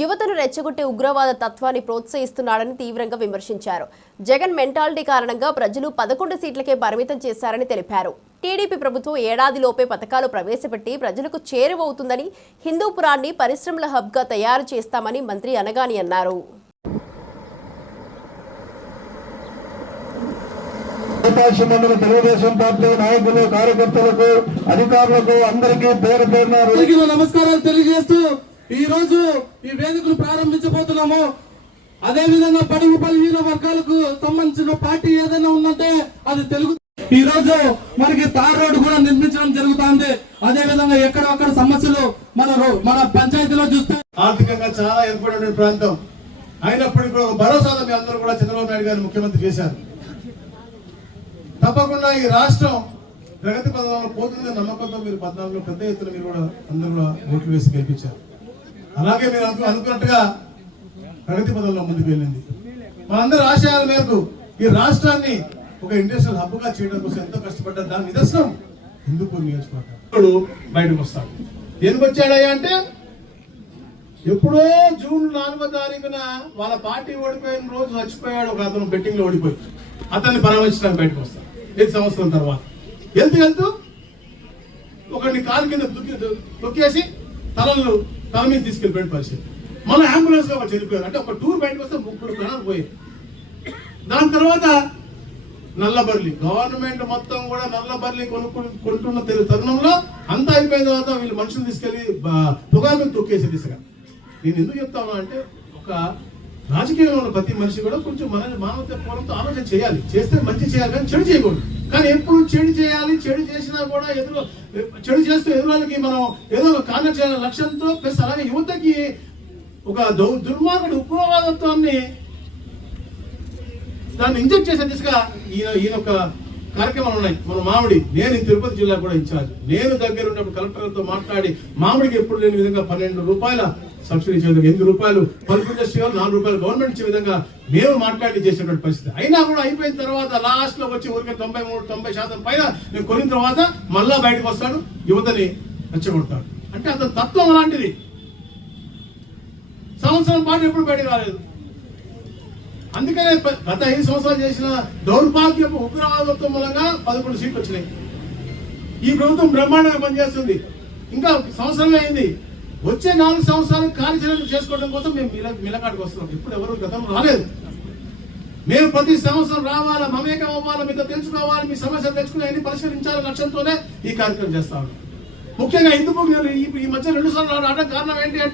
యువతను రెచ్చగొట్టే ఉగ్రవాద తత్వాన్ని ప్రోత్సహిస్తున్నాడని తీవ్రంగా విమర్శించారు. జగన్ మెంటాలిటీ కారణంగా ప్రజలు పదకొండు సీట్లకే పరిమితం చేశారని తెలిపారు. టీడీపీ ప్రభుత్వం ఏడాదిలోపే పథకాలు ప్రవేశపెట్టి ప్రజలకు చేరువవుతుందని హిందూపురాన్ని పరిశ్రమల హబ్గా తయారు చేస్తామని మంత్రి అనగాని అన్నారు. అవకాశం మండల తెలుగుదేశం పార్టీ నాయకులు కార్యకర్తలకు అధికారులకు అందరికీ పేరు పేరున నమస్కారాలు తెలియజేస్తూ ఈ రోజు ఈ వేదికలు ప్రారంభించబోతున్నాము. అదే విధంగా పడుగు బలహీన వర్గాలకు సంబంధించిన పార్టీ ఏదైనా ఉందంటే అది తెలుగు. ఈ రోజు మనకి తార్ రోడ్డు కూడా నిర్మించడం జరుగుతుంది. అదే విధంగా ఎక్కడొక్కడ సమస్యలు మన రో- మన పంచాయతీలో చూస్తే ఆర్థికంగా చాలా ఏర్పడిన ప్రాంతం. అయినప్పటికీ కూడా ఒక మీ అందరూ కూడా చంద్రబాబు నాయుడు గారు ముఖ్యమంత్రి చేశారు. తప్పకుండా ఈ రాష్ట్రం ప్రగతి పదంలో పోతుందని నమ్మకంతో మీరు పద్నాలుగులో పెద్ద ఎత్తున మీరు కూడా అందరూ కూడా ఓట్లు వేసి గెలిపించారు. అలాగే మీరు అనుకున్నట్టుగా ప్రగతి పదంలో ముందుకు వెళ్ళింది. మనందరి ఆశయాల మేరకు ఈ రాష్ట్రాన్ని ఒక ఇండస్ట్రియల్ హబ్గా చేయడం కోసం ఎంతో కష్టపడ్డారు. దాని నిదర్శనం హిందూపూర్ నియోజకవర్గం. బయటకు వస్తాడు ఎందుకు వచ్చాడయ్యా అంటే ఎప్పుడో జూన్ నాలుగో తారీఖున వాళ్ళ పార్టీ ఓడిపోయిన రోజు చచ్చిపోయాడు ఒక అతను బెట్టింగ్లో ఓడిపోయి. అతన్ని పరామర్శించడానికి బయటకు వస్తాడు ఐదు సంవత్సరం తర్వాత. వెళ్తూ వెళ్తూ ఒకరిని కాలు కింద దుక్కి తొక్కేసి తలలు తన మీద తీసుకెళ్ళిపోయిన పరిస్థితి మళ్ళీ అంబులెన్స్లో చనిపోయారు. అంటే ఒక టూర్ బయటకు వస్తే ముగ్గురు ప్రాణాలు పోయాయి దాని తర్వాత నల్లబర్లి. గవర్నమెంట్ మొత్తం కూడా నల్లబర్లి కొనుక్కు కొంటున్న తరుణంలో అంతా అయిపోయిన తర్వాత వీళ్ళు మనుషులు తీసుకెళ్ళి బ- తొక్కేసి తొక్కేసే దిశగా నేను ఎందుకు చెప్తాను అంటే ఒక రాజకీయంలో ఉన్న ప్రతి మనిషి కూడా కొంచెం మన మానవత పూర్వంతో ఆలోచన చేయాలి. చేస్తే మంచి చేయాలి కానీ చెడు చేయకూడదు. కానీ ఎప్పుడు చెడు చేయాలి చెడు చేసినా కూడా ఎదురు చెడు చేస్తూ ఎదురులకి మనం ఏదో ఒక కారణం చేయాలి లక్ష్యంతో ప్లస్ అలాగే యువతకి ఒక దౌ- దుర్మార్గుడు ఉగ్రవాదత్వాన్ని దాన్ని ఇంజెక్ట్ చేసే దిశగా ఈయన ఈయన ఒక కార్యక్రమాలు ఉన్నాయి. మన మామిడి నేను తిరుపతి జిల్లా కూడా ఇన్ఛార్జ్ నేను దగ్గర ఉన్నప్పుడు కలెక్టర్తో మాట్లాడి మామిడికి ఎప్పుడు లేని విధంగా పన్నెండు రూపాయల సబ్సిడీ చేయడం ఎనిమిది రూపాయలు పల్పు ఇండస్ట్రీ వాళ్ళు నాలుగు రూపాయలు గవర్నమెంట్ ఇచ్చే విధంగా మేము మాట్లాడి చేసినటువంటి పరిస్థితి. అయినా కూడా అయిపోయిన తర్వాత లాస్ట్లో వచ్చి ఊరికే తొంభై మూడు తొంభై శాతం పైన నేను కొనిన తర్వాత మళ్ళా బయటకు వస్తాడు యువతని రెచ్చగొడతాడు. అంటే అతని తత్వం అలాంటిది. సంవత్సరం పాటు ఎప్పుడు బయటకు రాలేదు. అందుకనే గత ఐదు సంవత్సరాలు చేసిన దౌర్భాగ్యపు ఉగ్రవాదత్వం మూలంగా పదకొండు సీట్లు వచ్చినాయి. ఈ ప్రభుత్వం బ్రహ్మాండంగా పనిచేస్తుంది. ఇంకా సంవత్సరమే అయింది. వచ్చే నాలుగు సంవత్సరాలు కార్యాచరణ చేసుకోవడం కోసం మేము మిల మిలకాడికి వస్తున్నాం. ఇప్పుడు ఎవరు గతంలో రాలేదు. మేము ప్రతి సంవత్సరం రావాలా మమేకం అవ్వాలా మీతో తెలుసుకోవాలి మీ సమస్యలు తెలుసుకుని అన్ని పరిష్కరించాలనే లక్ష్యంతోనే ఈ కార్యక్రమం చేస్తా ఉన్నాం. ముఖ్యంగా ఇందుకు నేను ఈ ఈ మధ్య రెండు సార్లు రావడం కారణం ఏంటి అంటే